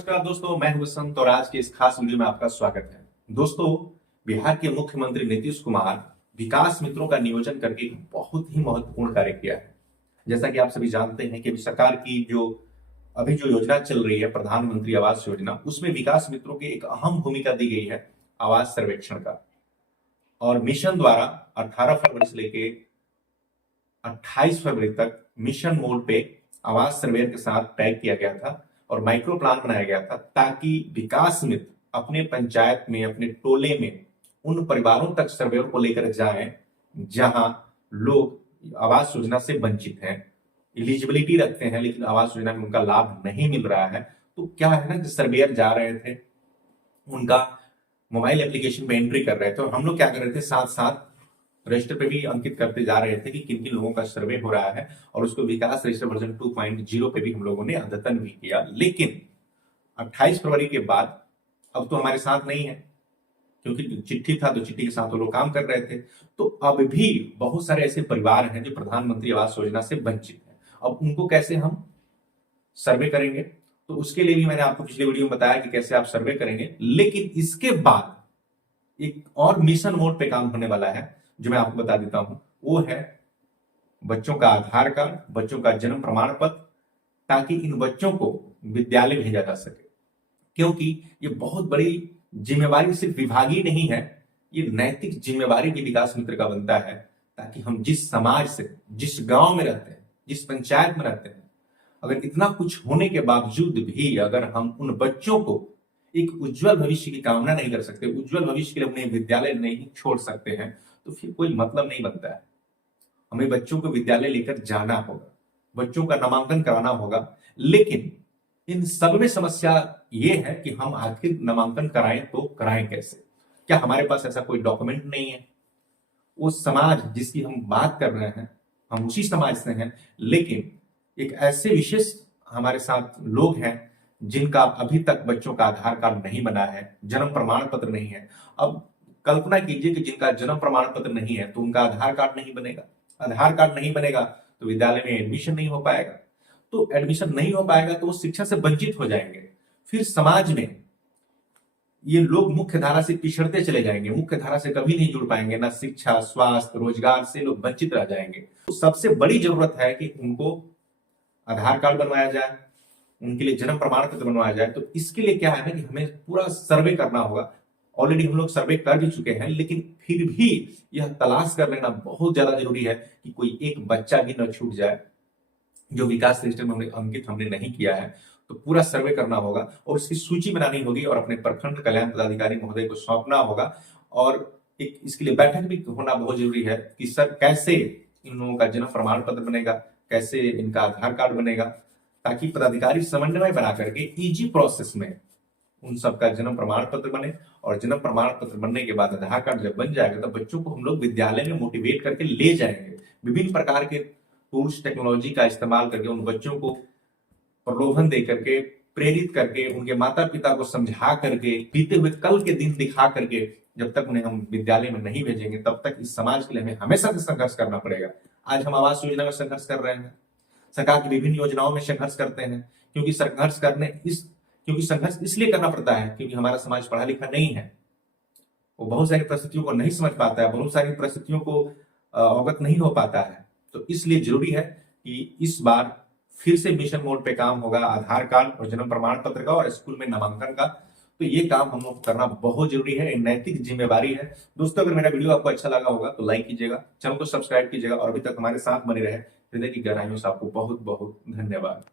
नमस्कार दोस्तों, मैं हूं वसंत और आज के इस खास वीडियो में आपका स्वागत है। दोस्तों, बिहार के मुख्यमंत्री नीतीश कुमार विकास मित्रों का नियोजन करके एक बहुत ही महत्वपूर्ण कार्य किया है। जैसा कि आप सभी जानते हैं कि सरकार की अभी जो योजना चल रही है प्रधानमंत्री आवास योजना, उसमें विकास मित्रों की एक अहम भूमिका दी गई है आवास सर्वेक्षण का। और मिशन द्वारा 18 फरवरी से लेके 28 फरवरी तक मिशन मोड पे आवास सर्वेयर के साथ टैग किया गया था और माइक्रो प्लान बनाया गया था, ताकि विकास मित्र अपने पंचायत में, अपने टोले में उन परिवारों तक सर्वेयर को लेकर जाएं जहां लोग आवास योजना से वंचित हैं, एलिजिबिलिटी रखते हैं लेकिन आवास योजना में उनका लाभ नहीं मिल रहा है। तो क्या है ना, सर्वेयर जा रहे थे, उनका मोबाइल एप्लीकेशन पे एंट्री कर रहे थे और हम लोग क्या कर रहे थे, साथ साथ रजिस्टर पे भी अंकित करते जा रहे थे कि किन किन लोगों का सर्वे हो रहा है, और उसको विकास रजिस्टर वर्जन 2.0 पे भी हम लोगों ने अद्यतन भी किया। लेकिन 28 फरवरी के बाद अब तो हमारे साथ नहीं है, क्योंकि चिट्ठी था तो चिट्ठी के साथ वो लोग काम कर रहे थे। तो अब भी बहुत सारे ऐसे परिवार हैं जो प्रधानमंत्री आवास योजना से वंचित हैं। अब उनको कैसे हम सर्वे करेंगे, तो उसके लिए भी मैंने आपको पिछले वीडियो में बताया कि कैसे आप सर्वे करेंगे। लेकिन इसके बाद एक और मिशन मोड पे काम होने वाला है जो मैं आपको बता देता हूं। वो है बच्चों का आधार कार्ड, बच्चों का जन्म प्रमाण पत्र, ताकि इन बच्चों को विद्यालय भेजा जा सके। क्योंकि ये बहुत बड़ी जिम्मेवारी सिर्फ विभागीय नहीं है, ये नैतिक जिम्मेवारी भी विकास मित्र का बनता है, ताकि हम जिस समाज से, जिस गांव में रहते हैं, जिस पंचायत में रहते हैं, अगर इतना कुछ होने के बावजूद भी अगर हम उन बच्चों को एक उज्जवल भविष्य की कामना नहीं कर सकते, उज्जवल भविष्य के लिए उन्हें विद्यालय नहीं छोड़ सकते हैं, तो फिर कोई मतलब नहीं बनता है। हमें बच्चों को विद्यालय लेकर जाना होगा, बच्चों का नामांकन कराना होगा। लेकिन इन सब में समस्या ये है कि हम आखिर नामांकन कराएं तो कराएं कैसे? क्या हमारे पास ऐसा कोई डॉक्यूमेंट नहीं है? वो समाज जिसकी हम बात कर रहे हैं, हम उसी समाज से हैं, लेकिन एक ऐसे विशेष हमारे साथ लोग हैं जिनका अभी तक बच्चों का आधार कार्ड नहीं बना है, जन्म प्रमाण पत्र नहीं है। अब कल्पना कीजिए कि जिनका जन्म प्रमाण पत्र नहीं है तो उनका आधार कार्ड नहीं बनेगा, आधार कार्ड नहीं बनेगा तो विद्यालय में एडमिशन नहीं हो पाएगा, तो एडमिशन नहीं हो पाएगा तो वो शिक्षा से वंचित हो जाएंगे। फिर समाज में ये लोग मुख्य धारा से पिछड़ते चले जाएंगे, मुख्य धारा से कभी नहीं जुड़ पाएंगे, ना शिक्षा, स्वास्थ्य, रोजगार से लोग वंचित रह जाएंगे। तो सबसे बड़ी जरूरत है कि उनको आधार कार्ड बनवाया जाए, उनके लिए जन्म प्रमाण पत्र बनवाया जाए। तो इसके लिए क्या है ना कि हमें पूरा सर्वे करना होगा। ऑलरेडी हम लोग सर्वे कर भी चुके हैं, लेकिन फिर भी यह तलाश कर लेना बहुत ज्यादा जरूरी है कि कोई एक बच्चा भी न छूट जाए जो विकास रजिस्टर में अंकित हमने नहीं किया है। तो पूरा सर्वे करना होगा और उसकी सूची बनानी होगी और अपने प्रखंड कल्याण पदाधिकारी महोदय को सौंपना होगा। और एक इसके लिए बैठक भी होना बहुत जरूरी है कि सर कैसे इन लोगों का जन्म प्रमाण पत्र बनेगा, कैसे इनका आधार कार्ड बनेगा, ताकि पदाधिकारी समन्वय बना करके इजी प्रोसेस में उन सबका जन्म प्रमाण पत्र बने। और जन्म प्रमाण पत्र बनने के बाद आधार कार्ड जब बन जाएगा तो बच्चों को हम लोग विद्यालय में मोटिवेट करके ले जाएंगे, विभिन्न प्रकार के टूल्स टेक्नोलॉजी का इस्तेमाल करके उन बच्चों को प्रलोभन दे करके, प्रेरित करके, उनके माता पिता को समझा करके, बीते हुए कल के दिन दिखा करके, जब तक उन्हें हम विद्यालय में नहीं भेजेंगे तब तक इस समाज के लिए हमें हमेशा संघर्ष करना पड़ेगा। आज हम आवास योजना में संघर्ष कर रहे हैं, सरकार की विभिन्न योजनाओं में संघर्ष करते हैं, क्योंकि संघर्ष इसलिए करना पड़ता है क्योंकि हमारा समाज पढ़ा लिखा नहीं है, वो बहुत सारी परिस्थितियों को नहीं समझ पाता है, बहुत सारी परिस्थितियों को अवगत नहीं हो पाता है। तो इसलिए जरूरी है कि इस बार फिर से मिशन मोड पे काम होगा, आधार कार्ड और जन्म प्रमाण पत्र का और स्कूल में नामांकन का। तो ये काम हम लोग करना बहुत जरूरी है, नैतिक जिम्मेवारी है। दोस्तों, अगर मेरा वीडियो आपको अच्छा लगा होगा तो लाइक कीजिएगा, चैनल को सब्सक्राइब कीजिएगा और अभी तक हमारे साथ बने रहे। हृदय की गहराइयों से आपको बहुत बहुत धन्यवाद।